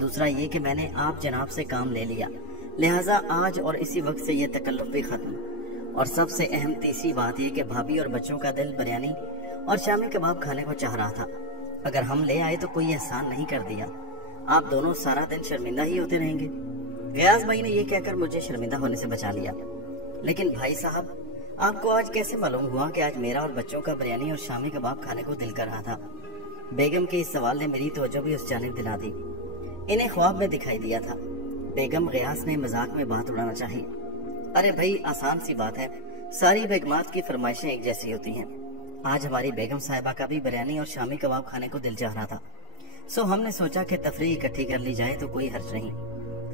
دوسرا یہ کہ میں نے آپ جناب سے کام لے لیا، لہٰذا آج اور اسی وقت سے یہ تکلف بھی ختم۔ اور سب سے اہم تیسری بات یہ کہ بھابھی اور بچوں کا دل بریانی اور شامی کباب کھانے کو چاہ رہا تھا۔ اگر ہم لے آئے تو کوئی احسان نہیں کر دیا، آپ دونوں سارا دن شرمندہ ہی ہوتے رہیں گے۔ غیاث بھائی نے یہ کہہ کر مجھے شرمندہ ہونے سے بچا لیا۔ لیکن بھائی صاحب، آپ کو آج کیسے معلوم ہوا کہ آج میرا اور بچوں کا بریانی اور شامی کباب کھانے کو دل کر رہا تھا؟ بیگم کے اس سوال نے میری توجہ بھی اس جانب دلا دی۔ انہیں خواب میں دکھائی دیا تھا۔ بیگم غیاث نے مذاق میں بات اڑانا چاہی۔ ارے بھائی، آسان سی بات ہے، ساری بیگمات کی فرمائشیں ایک جیسی ہوتی ہیں۔ آج ہماری بیگم صاحبہ کا بھی بریانی اور شامی کباب کھانے کو دل چاہ رہا تھا، سو ہم نے سوچا کہ تفریح اکٹھی کر لی جائے تو کوئی حرج نہیں۔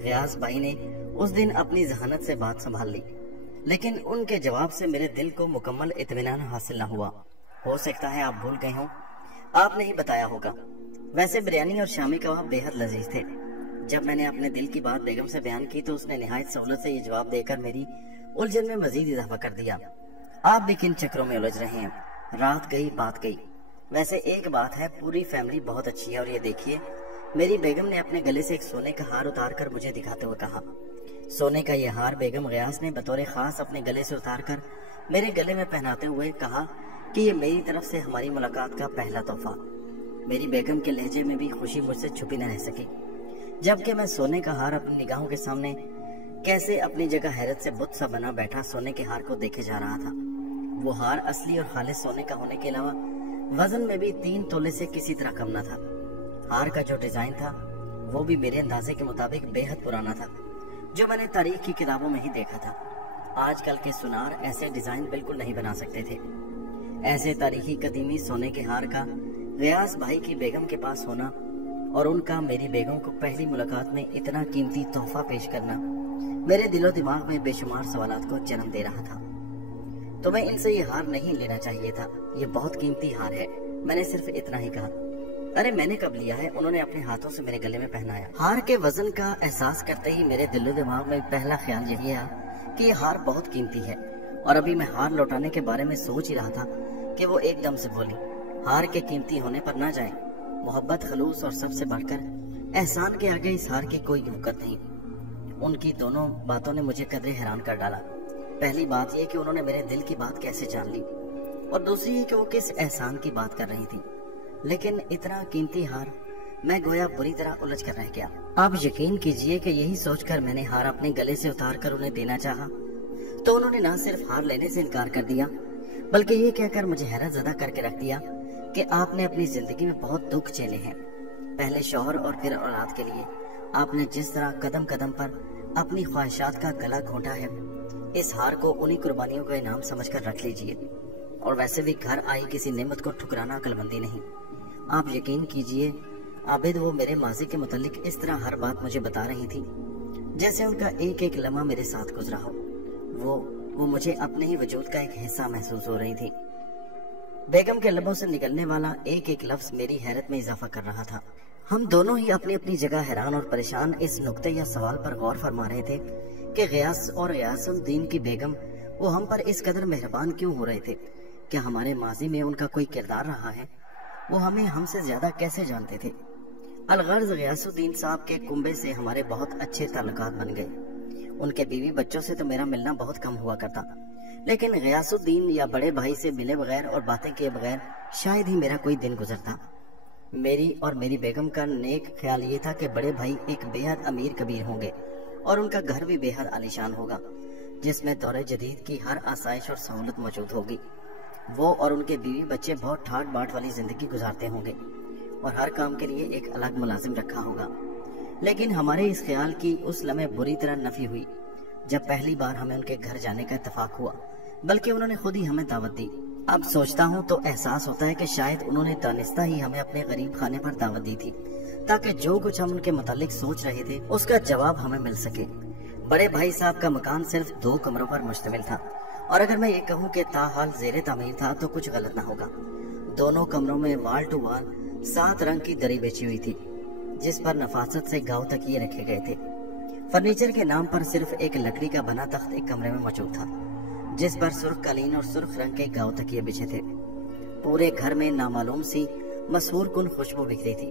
غیاث بھائی نے اس دن اپنی ذہانت سے بات سنبھال لی، لیکن ان کے جواب سے میرے دل کو مکمل اطمینان حاصل نہ ہوا۔ ہو سکتا ہے آپ بھول گئے ہوں، آپ نے ہی بتایا ہوگا۔ ویسے بریانی اور شامی کباب بے حد لذیذ تھے۔ جب میں نے اپنے دل کی بات بیگم سے بیان کی تو اس نے نہایت سہولت سے یہ جواب دے کر میری الجھن میں مزید اضافہ کر دیا۔ آپ بھی کن چکروں میں الجھ رہے ہیں؟ رات گئی بات گئی۔ ویسے ایک بات ہے، پوری فیملی بہت اچھی ہے، اور یہ دیکھیے، میری بیگم نے اپنے گلے سے ایک سونے کا ہار اتار کر مجھے دکھاتے ہوئے کہا۔ سونے کا یہ ہار بیگم غیاث نے بطور خاص اپنے گلے سے اتار کر میرے گلے میں پہناتے ہوئے کہا کہ یہ میری طرف سے ہماری ملاقات کا پہلا تحفہ۔ میری بیگم کے لہجے میں بھی خوشی مجھ سے چھپی نہ رہ سکی، جبکہ میں سونے کا ہار اپنی نگاہوں کے سامنے کیسے اپنی جگہ حیرت سے بت سا بنا بیٹھا سونے کے ہار کو دیکھے جا رہا تھا۔ وہ ہار اصلی اور خالص سونے کا ہونے کے علاوہ وزن میں بھی 3 تولے سے کسی طرح کم نہ تھا۔ ہار کا جو ڈیزائن تھا وہ بھی میرے اندازے کے مطابق بے حد پرانا تھا، جو میں نے تاریخ کی کتابوں میں ہی دیکھا تھا۔ آج کل کے سونار ایسے ڈیزائن بالکل نہیں بنا سکتے تھے۔ ایسے تاریخی قدیمی سونے کے ہار کا غیاث بھائی کی بیگم کے پاس ہونا اور ان کا میری بیگم کو پہلی ملاقات میں اتنا قیمتی تحفہ پیش کرنا میرے دل و دماغ میں بے شمار سوالات کو جنم دے رہا تھا۔ تمہیں ان سے یہ ہار نہیں لینا چاہیے تھا، یہ بہت قیمتی ہار ہے، میں نے صرف اتنا ہی کہا۔ ارے میں نے کب لیا ہے؟ انہوں نے اپنے ہاتھوں سے میرے گلے میں پہنایا۔ ہار کے وزن کا احساس کرتے ہی میرے دل و دماغ میں پہلا خیال یہی ہے کہ یہ ہار بہت قیمتی ہے، اور ابھی میں ہار لوٹانے کے بارے میں سوچ ہی رہا تھا کہ وہ ایک دم سے بولی، ہار کے قیمتی ہونے پر نہ جائیں، محبت، خلوص اور سب سے بڑھ کر احسان کے آگے اس ہار کی کوئی حقیقت نہیں۔ ان کی دونوں باتوں نے مجھے قدرے حیران کر ڈالا۔ پہلی بات یہ کہ انہوں نے میرے دل کی بات کیسے جان لی، اور دوسری یہ کہ وہ کس احسان کی بات کر رہی تھی۔ لیکن اتنا قیمتی ہار، میں گویا بری طرح الجھ کر رہ گیا۔ آپ یقین کیجئے کہ یہی سوچ کر میں نے ہار اپنے گلے سے اتار کر انہیں دینا چاہا تو انہوں نے نہ صرف ہار لینے سے انکار کر دیا، بلکہ یہ کہہ کر مجھے حیرت زدہ کر کے رکھ دیا کہ آپ نے اپنی زندگی میں بہت دکھ جھیلے ہیں، پہلے شوہر اور پھر اولاد کے لیے آپ نے جس طرح قدم قدم پر اپنی خواہشات کا گلا گھونٹا ہے، اس ہار کو انہی قربانیوں کا انعام سمجھ کر رکھ لیجئے۔ اور ویسے بھی گھر آئی کسی نعمت کو ٹھکرانا عقل مندی نہیں۔ آپ یقین کیجئے عابد، وہ میرے ماضی کے متعلق اس طرح ہر بات مجھے بتا رہی تھی جیسے ان کا ایک ایک لمحہ میرے ساتھ گزرا ہو، وہ مجھے اپنے ہی وجود کا ایک حصہ محسوس ہو رہی تھی۔ بیگم کے لبوں سے نکلنے والا ایک ایک لفظ میری حیرت میں اضافہ کر رہا تھا۔ ہم دونوں ہی اپنی اپنی جگہ حیران اور پریشان اس نقطے یا سوال پر غور فرما رہے تھے کہ غیاث اور غیاث الدین کی بیگم وہ ہم پر اس قدر مہربان کیوں ہو رہے تھے؟ کیا ہمارے ماضی میں ان کا کوئی کردار رہا ہے؟ وہ ہمیں ہم سے زیادہ کیسے جانتے تھے؟ الغرض غیاث الدین صاحب کے کنبے سے ہمارے بہت اچھے تعلقات بن گئے۔ ان کے بیوی بچوں سے تو میرا ملنا بہت کم ہوا کرتا، لیکن غیاث الدین یا بڑے بھائی سے ملے بغیر اور باتیں کیے بغیر شاید ہی میرا کوئی دن گزرتا۔ میری اور میری بیگم کا نیک خیال یہ تھا کہ بڑے بھائی ایک بے حد امیر کبیر ہوں گے اور ان کا گھر بھی بے حد عالیشان ہوگا، جس میں دور جدید کی ہر آسائش اور سہولت موجود ہوگی۔ وہ اور ان کے بیوی بچے بہت ٹھاٹ باٹ والی زندگی گزارتے ہوں گے اور ہر کام کے لیے ایک الگ ملازم رکھا ہوگا۔ لیکن ہمارے اس خیال کی اس لمحے بری طرح نفی ہوئی جب پہلی بار ہمیں ان کے گھر جانے کا اتفاق ہوا، بلکہ انہوں نے خود ہی ہمیں دعوت دی۔ اب سوچتا ہوں تو احساس ہوتا ہے کہ شاید انہوں نے دانستہ ہی ہمیں اپنے غریب خانے پر دعوت دی تھی تاکہ جو کچھ ہم ان کے متعلق سوچ رہے تھے اس کا جواب ہمیں مل سکے۔ بڑے بھائی صاحب کا مکان صرف 2 کمروں پر مشتمل تھا، اور اگر میں یہ کہوں کہ تاحال زیر تعمیر تھا تو کچھ غلط نہ ہوگا۔ دونوں کمروں میں وال ٹو وال 7 رنگ کی دری بچھی ہوئی تھی، جس پر نفاست سے گاؤ تکیے رکھے گئے تھے۔ فرنیچر کے نام پر صرف ایک لکڑی کا بنا تخت ایک کمرے میں موجود تھا، جس پر سرخ قالین اور سرخ رنگ کے گاؤ تکیے بچھے تھے۔ پورے گھر میں نامعلوم سی مسحور کن خوشبو بکھری تھی۔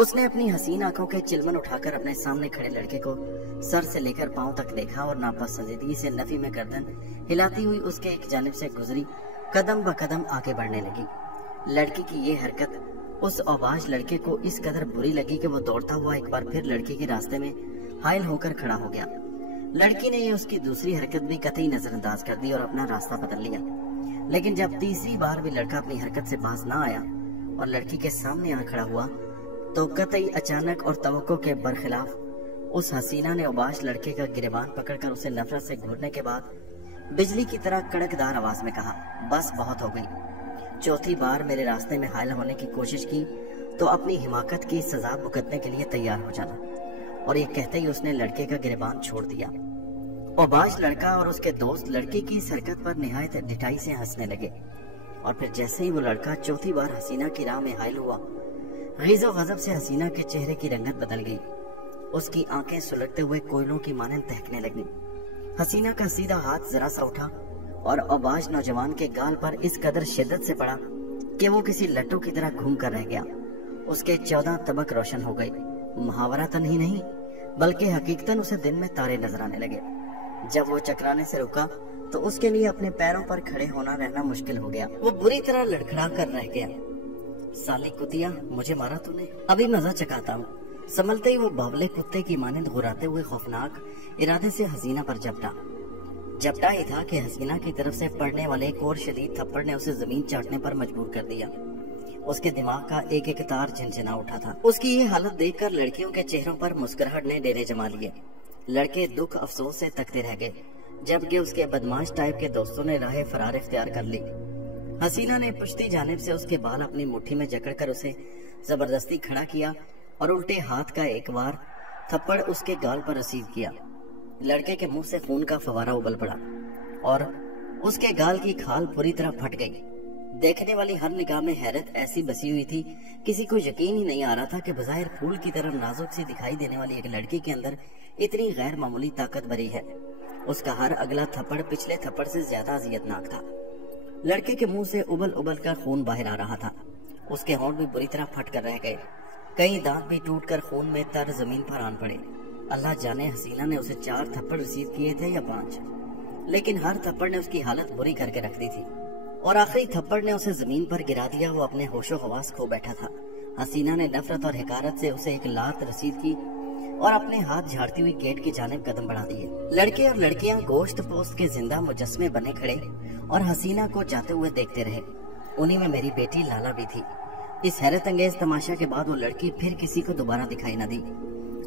اس نے اپنی حسین آنکھوں کے چلمن اٹھا کر اپنے سامنے کھڑے لڑکے کو سر سے لے کر پاؤں تک دیکھا اور ناپسندیدگی سے نفی میں گردن ہلاتی ہوئی اس کے ایک جانب سے گزری قدم بقدم آگے بڑھنے لگی۔ لڑکی کی یہ حرکت اس اوباش لڑکے کو اس قدر بری لگی کہ وہ دوڑتا ہوا ایک بار پھر لڑکی کے راستے میں حائل ہو کر کھڑا ہو گیا۔ لڑکی نے یہ اس کی دوسری حرکت بھی قطعی نظر انداز کر دی اور اپنا راستہ بدل لیا، لیکن جب تیسری بار بھی لڑکا اپنی حرکت سے باز نہ آیا اور لڑکی کے سامنے آ کھڑا ہوا تو قطعی اچانک اور توقع کے برخلاف اس حسینہ نے اوباش لڑکے کا گریبان پکڑ کر اسے نفرت سے گھورنے کے بعد بجلی کی طرح کڑکدار آواز میں کہا، بس بہت ہو گئی، چوتھی بار میرے راستے میں حائل ہونے کی کوشش کی تو اپنی حماقت کی سزا بھگتنے کے لیے تیار ہو جانا۔ اور یہ کہتے ہی اس نے لڑکے کا گریبان چھوڑ دیا۔ اوباش لڑکا اور اس کے دوست لڑکی کی اس حرکت پر نہایت ڈٹائی سے ہنسنے لگے، اور پھر جیسے ہی وہ لڑکا چوتھی بار حسینہ کی راہ میں حائل ہوا، غیظ و غضب سے حسینہ کے چہرے کی رنگت بدل گئی، اس کی آنکھیں سلگتے ہوئے کوئلوں کی مانند دہکنے لگیں۔ حسینہ کا سیدھا ہاتھ ذرا سا اٹھا اور اوباش نوجوان کے گال پر اس قدر شدت سے پڑا کہ وہ کسی لٹو کی طرح گھوم کر رہ گیا۔ اس کے 14 طبق روشن ہو گئے، محاورتاً ہی نہیں بلکہ حقیقتاً اسے دن میں تارے نظر آنے لگے۔ جب وہ چکرانے سے رکا تو اس کے لیے اپنے پیروں پر کھڑے ہونا رہنا مشکل ہو گیا۔ وہ بری طرح لڑکھڑا کر رہ گیا۔ سالی کتیا، مجھے مارا تو نے، ابھی مزہ چکاتا ہوں۔ سنبھلتے ہی وہ باولے کتے کی مانند غراتے ہوئے خوفناک ارادے سے حسینہ پر جپٹا ہی تھا کہ حسینہ کی طرف سے پڑنے والے ایک اور شدید تھپڑ نے اسے زمین چاٹنے پر مجبور کر دیا۔ اس کے دماغ کا ایک ایک تار جھنجھنا اٹھا تھا۔ اس کی یہ حالت دیکھ کر لڑکیوں کے چہروں پر مسکراہٹ نے ڈیرے جما لیے۔ لڑکے دکھ افسوس سے تکتے رہ گئے، جبکہ اس کے بدماش ٹائپ کے دوستوں نے راہ فرار اختیار کر لی۔ حسینہ نے پشتی جانب سے اس کے بال اپنی مٹھی میں جکڑ کر اسے زبردستی کھڑا کیا اور الٹے ہاتھ کا ایک بار تھپڑ اس کے گال پر رسید کیا۔ لڑکے کے منہ سے خون کا فوارہ ابل پڑا اور اس کے گال کی کھال پوری طرح پھٹ گئی۔ دیکھنے والی ہر نگاہ میں حیرت ایسی بسی ہوئی تھی، کسی کو یقین ہی نہیں آ رہا تھا کہ بظاہر پھول کی طرح نازک سی دکھائی دینے والی ایک لڑکی کے اندر اتنی غیر معمولی طاقت بھری ہے۔ اس کا ہر اگلا تھپڑ پچھلے تھپڑ سے زیادہ اذیتناک تھا۔ لڑکے کے منہ سے ابل کر خون باہر آ رہا تھا، اس کے ہونٹ بھی بری طرح پھٹ کر رہ گئے، کئی دانت بھی ٹوٹ کر خون میں تر زمین پر آن پڑے۔ اللہ جانے حسینہ نے اسے 4 تھپڑ ریسیو کیے تھے یا 5، لیکن ہر تھپڑ نے اس کی حالت بری کر کے رکھ دی تھی، اور آخری تھپڑ نے اسے زمین پر گرا دیا۔ وہ اپنے ہوش و حواس کھو بیٹھا تھا۔ حسینہ نے نفرت اور حقارت سے اسے ایک لات رسید کی اور اپنے ہاتھ جھاڑتی ہوئی گیٹ کی جانب قدم بڑھا دیے۔ لڑکے اور لڑکیاں گوشت پوست کے زندہ مجسمے بنے کھڑے اور حسینہ کو جاتے ہوئے دیکھتے رہے۔ انہی میں میری بیٹی لالا بھی تھی۔ اس حیرت انگیز تماشا کے بعد وہ لڑکی پھر کسی کو دوبارہ دکھائی نہ دی۔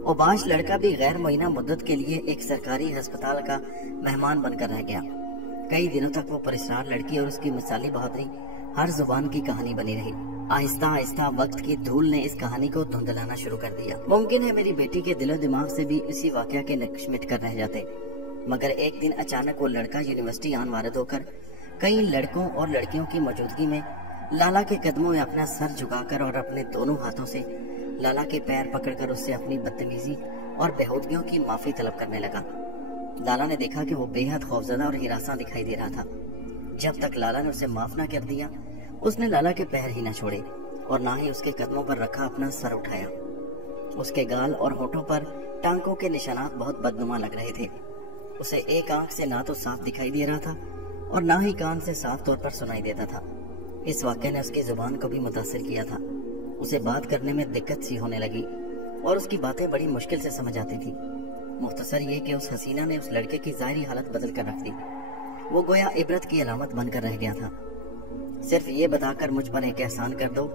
اوباش لڑکا بھی غیر معینہ مدت کے لیے ایک سرکاری ہسپتال کا مہمان بن کر رہ گیا۔ کئی دنوں تک وہ پراسرار لڑکی اور اس کی مثالی بہادری ہر زبان کی کہانی بنی رہی۔ آہستہ آہستہ وقت کی دھول نے اس کہانی کو دھندلانا شروع کر دیا۔ ممکن ہے میری بیٹی کے دل و دماغ سے بھی اسی واقعہ کے نقش مٹ کر رہ جاتے، مگر ایک دن اچانک وہ لڑکا یونیورسٹی آن وارد ہو کر کئی لڑکوں اور لڑکیوں کی موجودگی میں لالا کے قدموں میں اپنا سر جھکا کر اور اپنے دونوں ہاتھوں سے لالا کے پیر پکڑ کر اس سے اپنی بدتمیزی اور بےہودگیوں کی معافی طلب کرنے لگا۔ لالا نے دیکھا کہ وہ بے حد خوفزدہ اور ہراساں دکھائی دے رہا تھا۔ جب تک لالا نے اسے معاف نہ کر دیا، اس نے لالا کے پیر ہی نہ چھوڑے اور نہ ہی اس کے قدموں پر رکھا اپنا سر اٹھایا۔ اس کے گال اور ہونٹوں پر ٹانکوں کے نشانات بہت بدنما لگ رہے تھے۔ اسے ایک آنکھ سے نہ تو صاف دکھائی دے رہا تھا اور نہ ہی کان سے صاف طور پر سنائی دیتا تھا۔ اس واقعے نے اس کی زبان کو بھی متاثر کیا تھا۔ اسے بات کرنے میں دقت سی ہونے لگی اور اس کی باتیں بڑی مشکل سے سمجھ آتی تھی۔ مختصر یہ کہ اس حسینہ نے اس لڑکے کی ظاہری حالت بدل کر رکھ دی۔ وہ گویا عبرت کی علامت بن کر رہ گیا تھا۔ صرف یہ بتا کر مجھ پر ایک احسان کر دو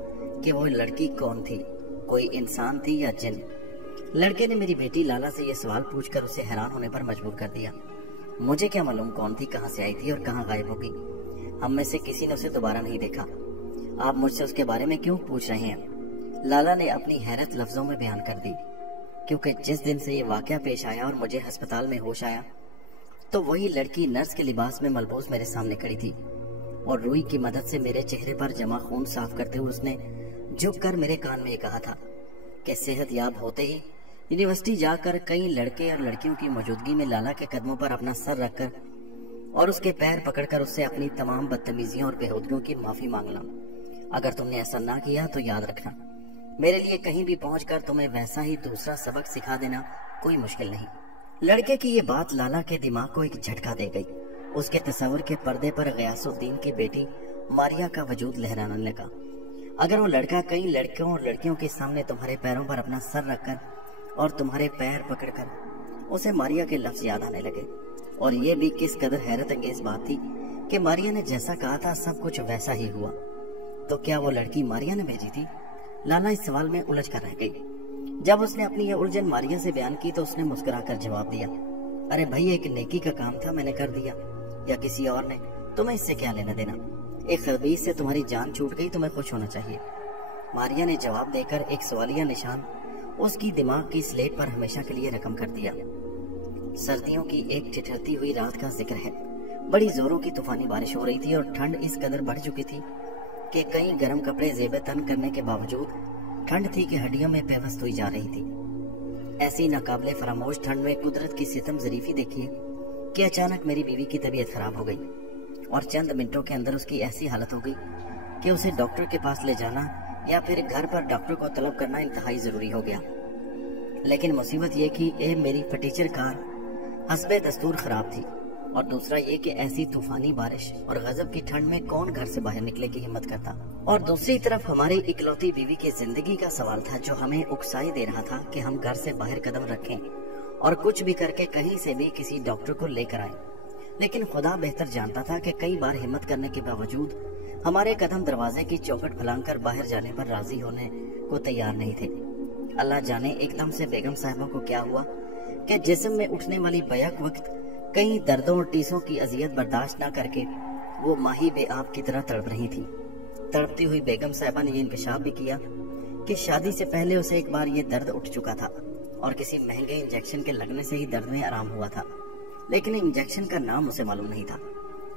کہ وہ لڑکی کون تھی، کوئی انسان تھی یا جن؟ لڑکے نے میری بیٹی لالا سے یہ سوال پوچھ کر اسے حیران ہونے پر مجبور کر دیا۔ مجھے کیا معلوم کون تھی، کہاں سے آئی تھی اور کہاں غائب ہو گئی؟ ہم میں سے کسی نے اسے دوبارہ نہیں دیکھا۔ آپ مجھ سے اس کے بارے میں کیوں پوچھ رہے ہیں؟ لالا نے اپنی حیرت لفظوں میں بیان کر دی۔ کیونکہ جس دن سے یہ واقعہ پیش آیا اور مجھے ہسپتال میں ہوش آیا تو وہی لڑکی نرس کے لباس میں ملبوس میرے سامنے کھڑی تھی اور روئی کی مدد سے میرے چہرے پر جمع خون صاف کرتے ہوئے اس نے جھک کر میرے کان میں یہ کہا تھا کہ صحت یاب ہوتے ہی یونیورسٹی جا کر کئی لڑکے اور لڑکیوں کی موجودگی میں لالا کے قدموں پر اپنا سر رکھ کر اور اس کے پیر پکڑ کر اس سے اپنی تمام بدتمیزیوں اور بےہودگیوں کی معافی مانگنا۔ اگر تم نے ایسا نہ کیا تو یاد رکھنا میرے لیے کہیں بھی پہنچ کر تمہیں ویسا ہی دوسرا سبق سکھا دینا کوئی مشکل نہیں۔ لڑکے کی یہ بات لالا کے دماغ کو ایک جھٹکا دے گئی۔ اس کے تصور کے پردے پر غیاث الدین کی بیٹی ماریا کا وجود لہرانے لگا۔ اگر وہ لڑکا کئی لڑکوں اور لڑکیوں کے سامنے تمہارے پیروں پر اپنا سر رکھ کر اور تمہارے پیر پکڑ کر، اسے ماریا کے لفظ یاد آنے لگے۔ اور یہ بھی کس قدر حیرت انگیز بات تھی کہ ماریا نے جیسا کہا تھا سب کچھ ویسا ہی ہوا۔ تو کیا وہ لڑکی ماریا نے بھیجی تھی؟ لالا اس سوال میں الجھ کر رہ گئی۔ جب اس نے اپنی یہ الجھن ماریا سے بیان کی تو اس نے مسکرا کر جواب دیا، ارے بھائی ایک نیکی کا کام تھا، میں نے کر دیا، یا کسی اور نے، تمہیں اس سے کیا لینا دینا؟ ایک خبیث سے تمہاری جان چھوٹ گئی، تمہیں خوش ہونا چاہیے۔ ماریا نے جواب دے کر ایک سوالیہ نشان اس کی دماغ کی سلیٹ پر ہمیشہ کے لیے رقم کر دیا۔ سردیوں کی ایک ٹھٹھرتی ہوئی رات کا ذکر ہے۔ بڑی زوروں کی طوفانی بارش ہو رہی تھی اور ٹھنڈ اس قدر بڑھ چکی تھی کہ کئی گرم کپڑے زیب تن کرنے کے باوجود ٹھنڈ تھی کہ ہڈیوں میں پیوست ہوئی جا رہی تھی۔ ایسی ناقابل فراموش ٹھنڈ میں قدرت کی ستم ظریفی دیکھیے کہ اچانک میری بیوی کی طبیعت خراب ہو گئی اور چند منٹوں کے اندر اس کی ایسی حالت ہو گئی کہ اسے ڈاکٹر کے پاس لے جانا یا پھر گھر پر ڈاکٹر کو طلب کرنا انتہائی ضروری ہو گیا۔ لیکن مصیبت یہ کہ میری فٹیچر کار حسب دستور خراب تھی، اور دوسرا یہ کہ ایسی طوفانی بارش اور غضب کی ٹھنڈ میں کون گھر سے باہر نکلے کی ہمت کرتا۔ اور دوسری طرف ہماری اکلوتی بیوی کی زندگی کا سوال تھا جو ہمیں اکسائی دے رہا تھا کہ ہم گھر سے باہر قدم رکھیں اور کچھ بھی کر کے کہیں سے بھی کسی ڈاکٹر کو لے کر آئیں۔ لیکن خدا بہتر جانتا تھا کہ کئی بار ہمت کرنے کے باوجود ہمارے قدم دروازے کی چوکھٹ پھلانگ کر باہر جانے پر راضی ہونے کو تیار نہیں تھے۔ اللہ جانے ایک دم سے بیگم صاحبہ کو کیا ہوا کہ جسم میں اٹھنے والی بیک وقت کئی دردوں اور ٹیسوں کی اذیت برداشت نہ کر کے وہ ماہی بے آب کی طرح تڑپ رہی تھی۔ تڑپتی ہوئی بیگم صاحبہ نے یہ انکشاف بھی کیا کہ شادی سے پہلے اسے ایک بار یہ درد اٹھ چکا تھا اور کسی مہنگے انجیکشن کے لگنے سے ہی درد میں آرام ہوا تھا، لیکن انجیکشن کا نام اسے معلوم نہیں تھا۔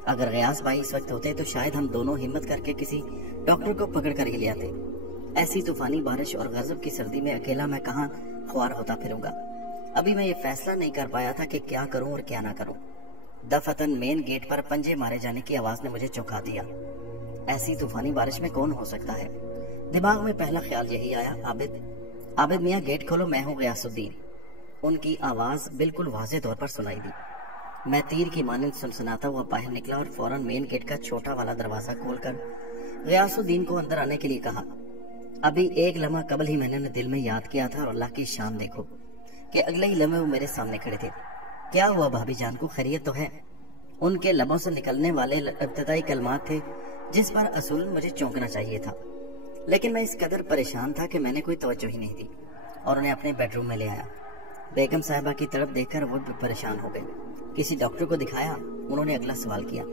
اگر غیاث بھائی اس وقت ہوتے تو شاید ہم دونوں ہمت کر کے کسی ڈاکٹر کو پکڑ کر ہی لے آتے۔ ایسی طوفانی بارش اور غضب کی سردی میں اکیلا میں کہاں خوار ہوتا پھروں گا۔ ابھی میں یہ فیصلہ نہیں کر پایا تھا کہ کیا کروں اور کیا نہ کروں۔ دفتن مین گیٹ پر پنجے مارے جانے کی آواز نے مجھے چونکا دیا۔ ایسی طوفانی بارش میں کون ہو سکتا ہے؟ دماغ میں پہلا خیال یہی آیا، عابد میاں گیٹ کھولو، میں ہوں غیاث الدین۔ ان کی آواز بالکل واضح طور پر سنائی دی۔ میں تیر کی مانند سنسناتا ہوا باہر نکلا اور فوراً مین گیٹ کا چھوٹا والا دروازہ کھول کر غیاث الدین کو اندر آنے کے لیے کہا۔ ابھی ایک لمحہ قبل ہی میں نے دل میں یاد کیا تھا، اور اللہ کی شان دیکھو کہ اگلے ہی لمحے وہ میرے سامنے کھڑے تھے۔ کیا ہوا بھابھی جان کو، خیریت تو ہے؟ ان کے لبوں سے نکلنے والے ابتدائی کلمات تھے جس پر اصول مجھے چونکنا چاہیے تھا، لیکن میں اس قدر پریشان تھا کہ میں نے کوئی توجہ ہی نہیں دی اور انہیں اپنے بیڈ روم میں لے آیا۔ بیگم صاحبہ کی طرف دیکھ کر وہ بھی پریشان ہو گئے۔ کسی ڈاکٹر کو دکھایا؟ انہوں نے اگلا سوال کیا۔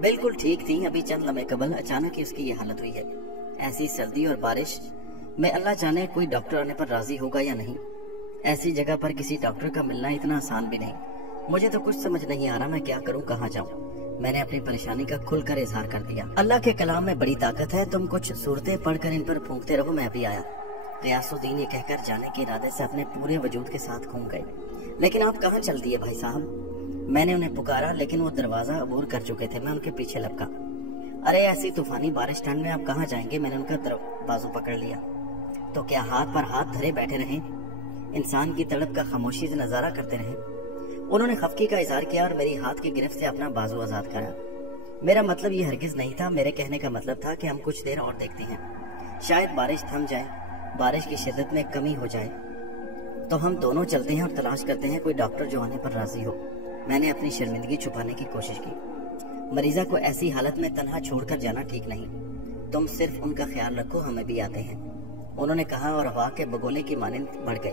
بالکل ٹھیک تھی، ابھی چند لمحے قبل اچانک ہی اس کی یہ حالت ہوئی ہے۔ ایسی سردی اور بارش میں اللہ جانے کوئی ڈاکٹر آنے پر راضی ہوگا یا نہیں۔ ایسی جگہ پر کسی ڈاکٹر کا ملنا اتنا آسان بھی نہیں۔ مجھے تو کچھ سمجھ نہیں آ رہا میں کیا کروں، کہاں جاؤں۔ میں نے اپنی پریشانی کا کھل کر اظہار کر دیا۔ اللہ کے کلام میں بڑی طاقت ہے، تم کچھ صورتیں پڑھ کر ان پر پھونکتے رہو، میں بھی آیا۔ غیاث الدین یہ کہہ کر جانے کے ارادے سے اپنے پورے وجود کے ساتھ گھوم گئے۔ لیکن آپ کہاں چل دیے بھائی صاحب؟ میں نے انہیں پکارا لیکن وہ دروازہ عبور کر چکے تھے۔ میں ان کے پیچھے لپکا۔ ارے ایسی طوفانی بارش ٹھنڈ میں آپ کہاں جائیں گے؟ میں نے ان کا بازو پکڑ لیا۔ تو کیا ہاتھ پر ہاتھ دھرے بیٹھے رہیں، انسان کی تڑپ کا خاموشی سے نظارہ کرتے رہیں؟ انہوں نے خفگی کا اظہار کیا اور میری ہاتھ کی گرفت سے اپنا بازو آزاد کرا۔ میرا مطلب یہ ہرگز نہیں تھا، میرے کہنے کا مطلب تھا کہ ہم کچھ دیر اور دیکھتے ہیں، شاید بارش تھم جائے، بارش کی شدت میں کمی ہو جائے تو ہم دونوں چلتے ہیں اور تلاش کرتے ہیں کوئی ڈاکٹر جو آنے پر راضی ہو۔ میں نے اپنی شرمندگی چھپانے کی کوشش کی۔ مریضہ کو ایسی حالت میں تنہا چھوڑ کر جانا ٹھیک نہیں، تم صرف ان کا خیال رکھو، ہمیں بھی آتے ہیں، انہوں نے کہا اور ہوا کے بگولے کی مانند بڑھ گئی۔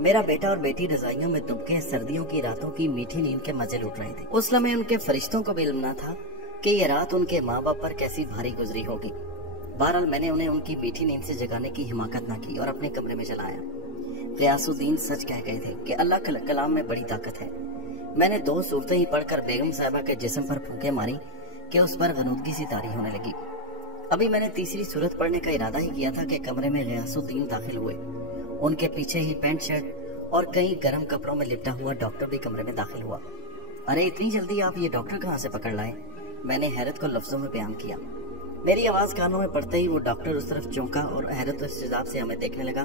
میرا بیٹا اور بیٹی رضائیوں میں دب کے سردیوں کی راتوں کی میٹھی نیند کے مزے لوٹ رہے تھے۔ اس لمحے ان کے فرشتوں کو بھی علم نہ تھا کہ یہ رات ان کے ماں باپ پر کیسی بھاری گزری ہوگی۔ بہرحال میں نے انہیں ان کی میٹھی نیند سے جگانے کی حماقت نہ کی اور اپنے کمرے میں چلایا۔ غیاث الدین سچ کہہ گئے تھے کہ اللہ کے کلام میں بڑی طاقت ہے۔ میں نے 2 صورتیں ہی پڑھ کر بیگم صاحبہ کے جسم پر پھونکے ماری کہ اس پر غنودگی سی طاری ہونے لگی۔ ابھی میں نے تیسری صورت پڑھنے کا ارادہ ہی کیا تھا کہ کمرے میں غیاث الدین داخل ہوئے۔ ان کے پیچھے ہی پینٹ شرٹ اور کئی گرم کپڑوں میں لپٹا ہوا ڈاکٹر بھی کمرے میں داخل ہوا۔ ارے اتنی جلدی آپ یہ ڈاکٹر کہاں سے پکڑ لائے؟ میں نے حیرت کو لفظوں میں بیان کیا۔ میری آواز کانوں میں پڑتے ہی وہ ڈاکٹر اس طرف چونکا اور حیرت و استعجاب سے ہمیں دیکھنے لگا،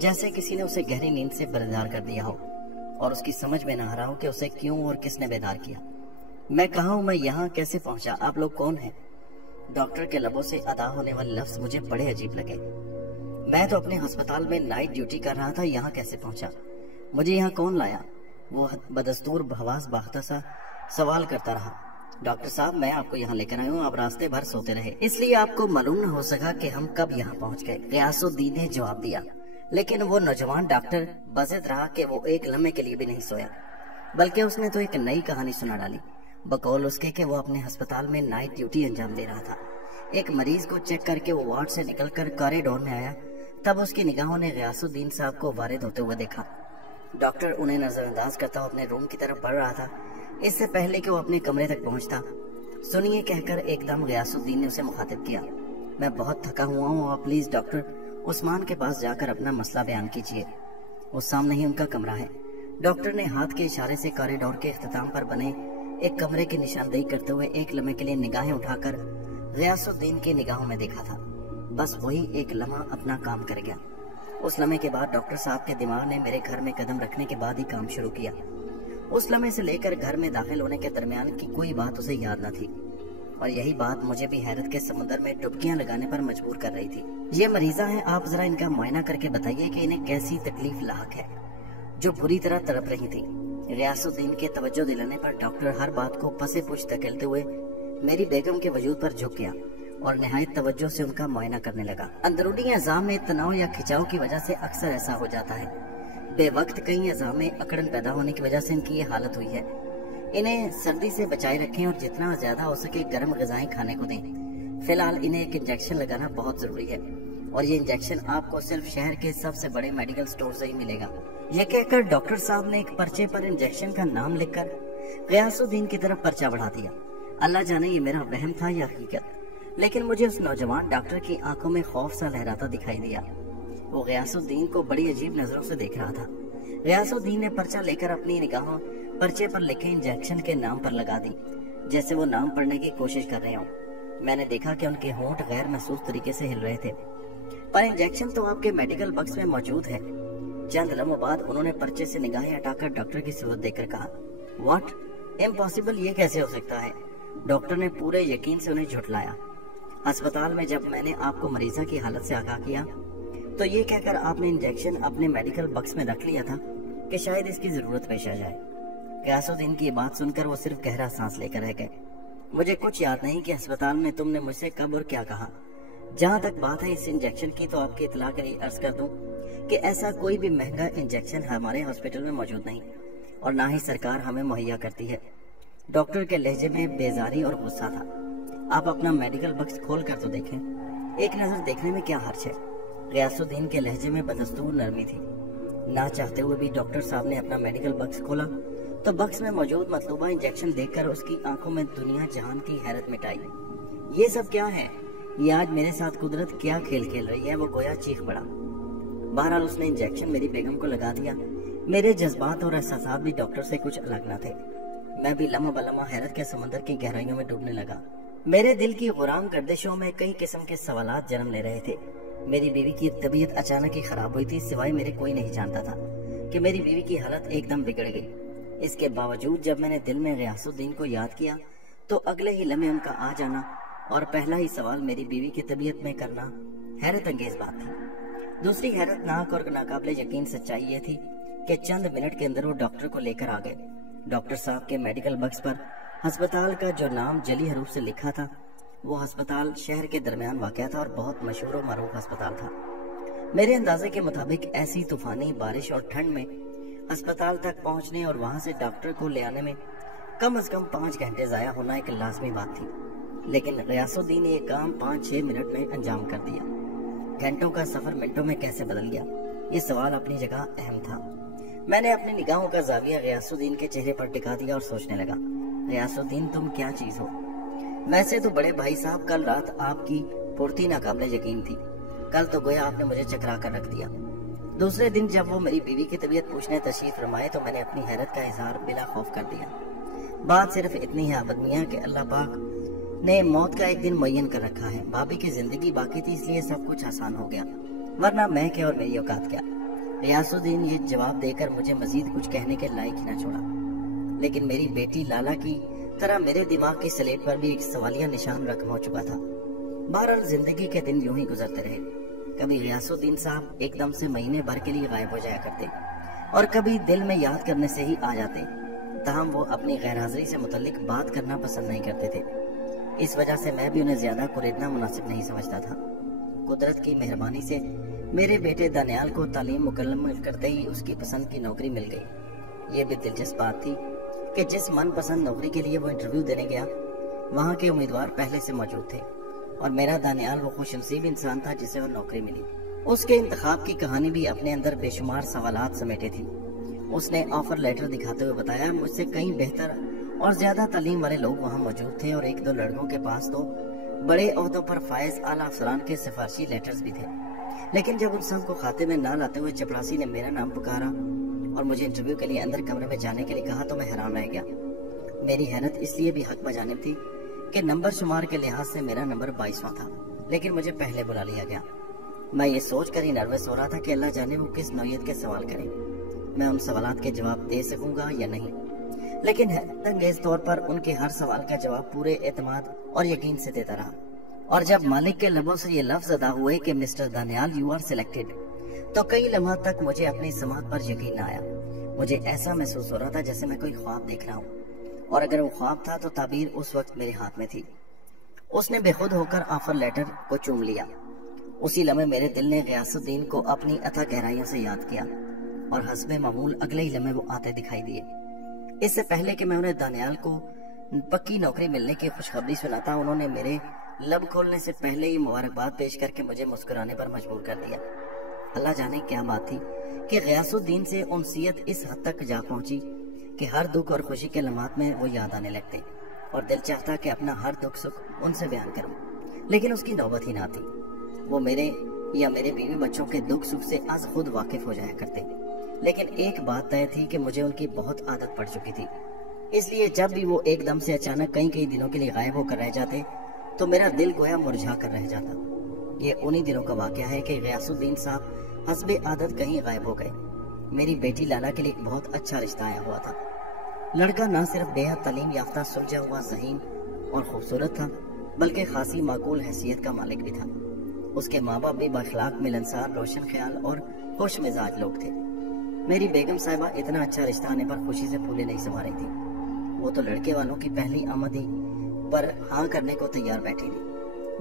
جیسے کسی نے اسے گہری نیند سے بیدار کر دیا ہو اور اس کی سمجھ میں نہ آ رہا ہو کہ اسے کیوں اور کس نے بیدار کیا۔ میں کہاں ہوں، میں یہاں کیسے پہنچا، آپ لوگ کون ہیں؟ ڈاکٹر کے لبوں سے ادا ہونے والے لفظ مجھے بڑے عجیب لگے۔ میں تو اپنے ہسپتال میں نائٹ ڈیوٹی کر رہا تھا، یہاں کیسے پہنچا؟ مجھے یہاں کون لایا؟ وہ بدستور حواس باختہ سا سوال کرتا رہا۔ ڈاکٹر صاحب، میں آپ کو یہاں لے کر آیا ہوں، آپ راستے بھر سوتے رہے، اس لیے آپ کو معلوم نہ ہو سکا کہ ہم کب یہاں پہنچ گئے، غیاث الدین نے جواب دیا۔ لیکن وہ نوجوان ڈاکٹر بضد رہا کہ وہ ایک لمحے کے لیے بھی نہیں سویا، بلکہ اس نے تو ایک نئی کہانی سنا ڈالی، بقول اس کے کہ وہ اپنے ہسپتال میں نائٹ ڈیوٹی انجام دے رہا تھا۔ ایک مریض کو چیک کر کے وہ وارڈ سے نکل کر کاریڈور میں آیا، تب اس کی نگاہوں نے غیاث الدین صاحب کو وارد ہوتے ہوئے دیکھا۔ ڈاکٹر انہیں نظر انداز کرتا اپنے روم کی طرف بڑھ رہا تھا، اس سے پہلے کہ وہ اپنے کمرے تک پہنچتا۔ سنیے کہہ کر ایک دم غیاث الدین نے اسے مخاطب کیا، میں بہت تھکا ہوا ہوں، آپ پلیز ڈاکٹر عثمان کے پاس جا کر اپنا مسئلہ بیان کیجیے، اس سامنے ہی ان کا کمرہ ہے۔ ڈاکٹر نے ہاتھ کے اشارے سے کاریڈور کے اختتام پر بنے ایک کمرے کی نشاندہی کرتے ہوئے ایک لمحے کے لیے نگاہیں اٹھا کر غیاث الدین کے نگاہوں میں دیکھا تھا۔ بس وہی ایک لمحہ اپنا کام کر گیا۔ اس لمحے کے بعد ڈاکٹر صاحب کے دماغ نے میرے گھر میں قدم رکھنے کے بعد ہی کام شروع کیا۔ اس لمحے سے لے کر گھر میں داخل ہونے کے درمیان کی کوئی بات اسے یاد نہ تھی، اور یہی بات مجھے بھی حیرت کے سمندر میں ڈبکیاں لگانے پر مجبور کر رہی تھی۔ یہ مریضہ ہیں، آپ ذرا ان کا معائنہ کر کے بتائیے کہ انہیں کیسی تکلیف لاحق ہے، جو بری طرح تڑپ رہی تھی۔ غیاث الدین کے توجہ دلانے پر ڈاکٹر ہر بات کو پسے پوچھ دھکیلتے ہوئے میری بیگم کے وجود پر جھک گیا اور نہایت توجہ سے ان کا معائنہ کرنے لگا۔ اندرونی اعضاء میں تناؤ یا کھچاؤ کی وجہ سے اکثر ایسا ہو جاتا ہے، بے وقت کئی اعضاء میں اکڑن پیدا ہونے کی وجہ سے ان کی یہ حالت ہوئی ہے۔ انہیں سردی سے بچائے رکھیں اور جتنا زیادہ ہو سکے گرم غذائیں کھانے کو دیں۔ فی الحال انہیں ایک انجیکشن لگانا بہت ضروری ہے، اور یہ انجیکشن آپ کو صرف شہر کے سب سے بڑے میڈیکل سٹور سے ہی ملے گا۔ یہ کہہ کر ڈاکٹر صاحب نے ایک پرچے پر انجیکشن کا نام لکھ کر غیاث الدین کی طرف پرچہ بڑھا دیا۔ اللہ جانے یہ میرا وہم تھا یا حقیقت، لیکن مجھے اس نوجوان ڈاکٹر کی آنکھوں میں خوف سا لہراتا دکھائی دیا۔ وہ غیاث الدین کو بڑی عجیب نظروں سے دیکھ رہا تھا۔ غیاث الدین نے پرچہ لے کر اپنی نگاہوں پرچے پر لکھے انجیکشن کے نام پر لگا دی، جیسے وہ نام پڑھنے کی کوشش کر رہے ہوں۔ میں نے دیکھا کہ ان کے ہونٹ غیر محسوس طریقے سے ہل رہے تھے، پر انجیکشن تو آپ کے میڈیکل باکس میں موجود ہے۔ چند لمحوں بعد انہوں نے پرچے سے نگاہیں ہٹا کر ڈاکٹر کی صورت دیکھ کر کہا، واٹ امپاسبل، یہ کیسے ہو سکتا ہے؟ ڈاکٹر نے پورے یقین سے انہیں جھٹلایا۔ ہسپتال میں جب میں نے آپ کو مریضہ کی حالت سے آگاہ کیا تو یہ کہہ کر آپ نے انجیکشن اپنے میڈیکل باکس میں رکھ لیا تھا کہ شاید اس کی ضرورت پیش آ جائے۔ غیاث الدین کی بات سن کر وہ صرف گہرا سانس لے کر رہ گئے۔ مجھے کچھ یاد نہیں کہ ہسپتال میں تم نے مجھ سے کب اور کیا کہا۔ جہاں تک بات ہے اس انجیکشن کی، تو آپ کی اطلاع کے لیے عرض کر دوں کہ ایسا کوئی بھی مہنگا انجیکشن ہمارے ہاسپٹل میں موجود نہیں، اور نہ ہی سرکار ہمیں مہیا کرتی ہے۔ ڈاکٹر کے لہجے میں بیزاری اور غصہ تھا۔ آپ اپنا میڈیکل باکس کھول کر تو دیکھیں، ایک نظر دیکھنے میں کیا حرج ہے؟ غیاث الدین کے لہجے میں بدستور نرمی تھی۔ نہ چاہتے ہوئے بھی ڈاکٹر صاحب نے اپنا میڈیکل باکس کھولا تو باکس میں موجود مطلوبہ انجیکشن دیکھ کر اس کی آنکھوں میں دنیا جہان کی حیرت مٹائی۔ یہ سب کیا ہے؟ یہ آج میرے ساتھ قدرت کیا کھیل کھیل رہی ہے؟ وہ گویا چیخ پڑا۔ بہرحال اس نے انجیکشن میری بیگم کو لگا دیا۔ میرے جذبات اور احساسات بھی ڈاکٹر سے کچھ الگ نہ تھے۔ میں بھی لمحہ بلمحہ حیرت کے سمندر کی گہرائیوں میں ڈوبنے لگا۔ میرے دل کی غرام گردشوں میں کئی قسم کے سوالات جنم لے رہے تھے۔ میری بیوی کی طبیعت اچانک ہی خراب ہوئی تھی، سوائے میرے کوئی نہیں جانتا تھا کہ میری بیوی کی حالت ایک دم بگڑ گئی۔ اس کے باوجود جب میں نے دل میں غیاث الدین کو یاد کیا تو اگلے ہی لمحے ان کا آ جانا اور پہلا ہی سوال میری بیوی کی طبیعت میں کرنا حیرت انگیز بات تھی۔ دوسری حیرت ناک اور ناقابل یقین سچائی یہ تھی کہ چند منٹ کے اندر وہ ڈاکٹر کو لے کر آ گئے۔ ڈاکٹر صاحب کے میڈیکل باکس پر ہسپتال کا جو نام جلی حروف سے لکھا تھا، وہ ہسپتال شہر کے درمیان واقع تھا اور بہت مشہور و معروف ہسپتال تھا۔ میرے اندازے کے مطابق ایسی طوفانی بارش اور ٹھنڈ میں ہسپتال تک پہنچنے اور وہاں سے ڈاکٹر کو لے آنے میں کم از کم 5 گھنٹے ضائع ہونا ایک لازمی بات تھی، لیکن غیاث الدین نے یہ کام 5-6 منٹ میں انجام کر دیا۔ گھنٹوں کا سفر منٹوں میں کیسے بدل گیا؟ یہ سوال اپنی جگہ اہم تھا۔ میں نے اپنی نگاہوں کا زاویہ غیاث الدین کے چہرے پر ٹکا دیا اور سوچنے لگا، غیاث الدین تم کیا چیز ہو؟ ویسے تو بڑے بھائی صاحب کل رات آپ کی پھرتی ناقابل یقین تھی، کل تو گویا آپ نے مجھے چکرا کر رکھ دیا۔ دوسرے دن جب وہ میری بیوی کی طبیعت پوچھنے تشریف فرمائے تو میں نے اپنی حیرت کا اظہار بلا خوف کر دیا۔ بات صرف اتنی ہے عابد میاں کہ اللہ پاک نے موت کا ایک دن معین کر رکھا ہے۔ بھابھی کی زندگی باقی تھی، اس لیے سب کچھ آسان ہو گیا، ورنہ میں کیا اور میری اوقات کیا۔ غیاث الدین یہ جواب دے کر مجھے مزید کچھ کہنے کے لائق ہی نہ چھوڑا، لیکن میری بیٹی لالا کی طرح میرے دماغ کی سلیٹ پر بھی ایک سوالیہ نشان رقم ہو چکا تھا۔ بہرحال زندگی کے دن یوں ہی گزرتے رہے۔ کبھی غیاث الدین صاحب ایک دم سے مہینے بھر کے لیے غائب ہو جایا کرتے، اور کبھی دل میں یاد کرنے سے ہی آ جاتے، تاہم وہ اپنی غیر حاضری سے متعلق بات کرنا پسند نہیں کرتے تھے۔ اس وجہ سے میں بھی انہیں زیادہ کریدنا مناسب نہیں سمجھتا تھا۔ قدرت کی مہربانی سے میرے بیٹے دانیال کو تعلیم مکمل کرتے ہی اس کی پسند کی نوکری مل گئی۔ یہ بھی دلچسپ بات تھی کہ جس من پسند نوکری کے لیے وہ انٹرویو دینے گیا، وہاں کے امیدوار پہلے سے موجود تھے، اور میرا دانیال وہ خوش نصیب انسان تھا جسے وہ نوکری ملی۔ اس کے انتخاب کی کہانی بھی اپنے اندر بے شمار سوالات سمیٹے تھی۔ اس نے آفر لیٹر دکھاتے ہوئے بتایا مجھ سے کئی بہتر اور زیادہ تعلیم والے لوگ وہاں موجود تھے، اور ایک دو لڑکوں کے پاس تو بڑے عہدوں پر فائز اعلیٰ افسران کے سفارشی لیٹرز بھی تھے، لیکن جب ان سب کو کھاتے میں نہ لاتے ہوئے چپراسی نے میرا نام پکارا اور مجھے انٹرویو کے لیے اندر کمرے میں جانے کے لیے کہا تو میں حیران رہ گیا۔ میری حیرت اس لیے بھی حق بجانب تھی کہ نمبر شمار کے لحاظ سے میرا نمبر 22واں تھا، لیکن مجھے پہلے بلا لیا گیا۔ میں یہ سوچ کر ہی نروس ہو رہا تھا کہ اللہ جانے وہ کس نوعیت کے سوال کریں، میں ان سوالات کے جواب دے سکوں گا یا نہیں، لیکن حیرت انگیز طور پر ان کے ہر سوال کا جواب پورے اعتماد اور یقین سے دیتا رہا۔ اور جب مالک کے لبوں سے یہ لفظ ادا ہوئے کہ mister Daniyal you are selected, تو کئی لمحات تک مجھے اپنی سماعت پر یقین نہ آیا۔ مجھے ایسا محسوس ہو رہا تھا جیسے میں کوئی خواب دیکھ رہا ہوں، اور اگر وہ خواب تھا تو تعبیر اس وقت میرے ہاتھ میں تھی۔ اس نے بے خود ہو کر آفر لیٹر کو چوم لیا۔ اسی لمحے میرے دل نے غیاث الدین کو اپنی اتھا گہرائیوں سے یاد کیا، اور حسب معمول اگلے ہی لمحے وہ آتے دکھائی دیے۔ اس سے پہلے کہ میں انہیں دانیال کو پکی نوکری ملنے کی خوشخبری سناتا، انہوں نے میرے لب کھولنے سے پہلے ہی مبارکباد پیش کر کے مجھے مسکرانے پر مجبور کر دیا۔ اللہ جانے کیا بات تھی کہ غیاث الدین سے انسیت اس حد تک جا پہنچی کہ ہر دکھ اور خوشی کے لمحات میں وہ یاد آنے لگتے، اور دل چاہتا کہ اپنا ہر دکھ سکھ ان سے بیان کروں، لیکن اس کی نوبت ہی نہ آتی۔ وہ میرے یا میرے بیوی بچوں کے دکھ سکھ سے از خود واقف ہو جایا کرتے، لیکن ایک بات طے تھی کہ مجھے ان کی بہت عادت پڑ چکی تھی، اس لیے جب بھی وہ ایک دم سے اچانک کئی دنوں کے لیے غائب ہو کر رہ جاتے تو میرا دل گویا مرجھا کر رہ جاتا۔ یہ انہی دنوں کا واقعہ ہے کہ غیاث الدین صاحب حسب عادت کہیں غائب ہو گئے۔ میری بیٹی لالا کے لیے ایک بہت اچھا رشتہ آیا ہوا تھا۔ لڑکا نہ صرف بے حد تعلیم یافتہ، سلجھا ہوا، ذہین اور خوبصورت تھا، بلکہ خاصی معقول حیثیت کا مالک بھی تھا۔ اس کے ماں باپ بھی بااخلاق، ملنسار، روشن خیال اور خوش مزاج لوگ تھے۔ میری بیگم صاحبہ اتنا اچھا رشتہ آنے پر خوشی سے پھولے نہیں سما رہی تھی۔ وہ تو لڑکے والوں کی پہلی آمدی پر ہاں کرنے کو تیار بیٹھی تھی۔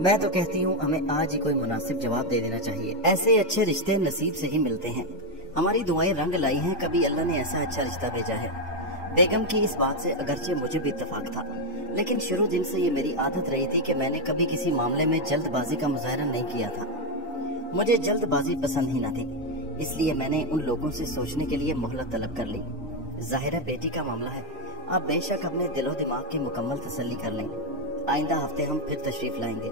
میں تو کہتی ہوں ہمیں آج ہی کوئی مناسب جواب دے دینا چاہیے۔ ایسے اچھے رشتے نصیب سے ہی ملتے ہیں، ہماری دعائیں رنگ لائی ہیں، کبھی اللہ نے ایسا اچھا رشتہ بھیجا ہے۔ بیگم کی اس بات سے اگرچہ مجھے بھی اتفاق تھا، لیکن شروع دن سے یہ میری عادت رہی تھی کہ میں نے کبھی کسی معاملے میں جلد بازی کا مظاہرہ نہیں کیا تھا۔ مجھے جلد بازی پسند ہی نہ تھی، اس لیے میں نے ان لوگوں سے سوچنے کے لیے مہلت طلب کر لی۔ ظاہر ہے بیٹی کا معاملہ ہے، آپ بے شک اپنے دل و دماغ کی مکمل تسلی کر لیں، آئندہ ہفتے ہم پھر تشریف لائیں گے۔